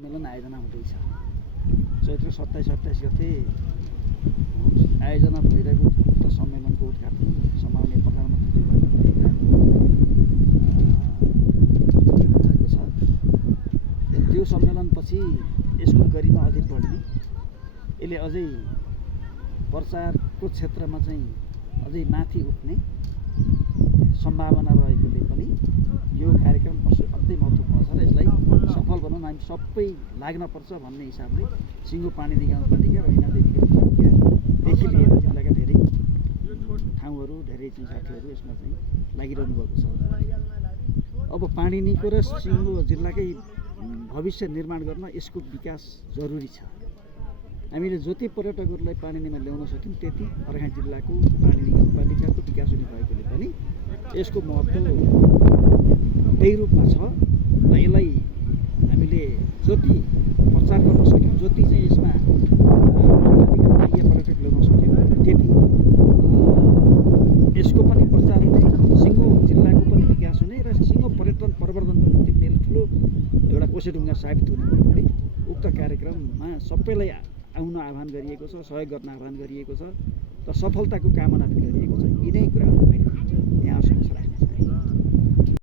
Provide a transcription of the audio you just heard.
सम्मेलन आयोजना हुँदैछ। चैत्र 27-28 गते आयोजना भइरहेको उक्त सम्मेलनको उद्घाटन समाउने प्रधानमन्त्रीज्यूबाट भएको छ। त्यो सम्मेलनपछि यसको गरिमा अझै बढ्ने, यसले अझै प्रचारको क्षेत्रमा चाहिँ अझै माथि उठ्ने सम्भावना रहेकोले पनि यो कार्यक्रम अत्यन्तै महत्त्वपूर्ण छ र यसलाई सफल बनाउन हामी सबै लाग्नपर्छ भन्ने हिसाबले सिङ्गो-पानीदी गाउँपालिका र ऐनादेवी गाउँपालिकादेखि लिएर जिल्लाका धेरै ठाउँहरू, धेरै चाहिँ साथीहरू यसमा चाहिँ लागिरहनु भएको छ। अब पाणिनीको र सिङ्गो जिल्लाकै भविष्य निर्माण गर्न यसको विकास जरुरी छ। हामीले जति पर्यटकहरूलाई पाणिनीमा ल्याउन सक्यौँ त्यति अर्घाखाँची जिल्लाको पाणिनी गाउँपालिकाको विकास हुने भएकोले पनि यसको महत्त्व त्यही रूपमा छ र यसलाई हामीले जति प्रचार गर्न सक्यौँ, जति चाहिँ यसमा पर्यटक ल्याउन सक्यौँ त्यति यसको पनि प्रचार हुने, सिङ्गो जिल्लाको पनि विकास हुने र सिङ्गो पर्यटन प्रवर्धनको निम्ति पनि यसले ठुलो एउटा कोसेढुङ्गा साबित हुने भएकोले उक्त कार्यक्रममा सबैलाई आउन आह्वान गरिएको छ, सहयोग गर्न आह्वान गरिएको छ र सफलताको कामना पनि गरिएको छ। यिनै कुराहरू मैले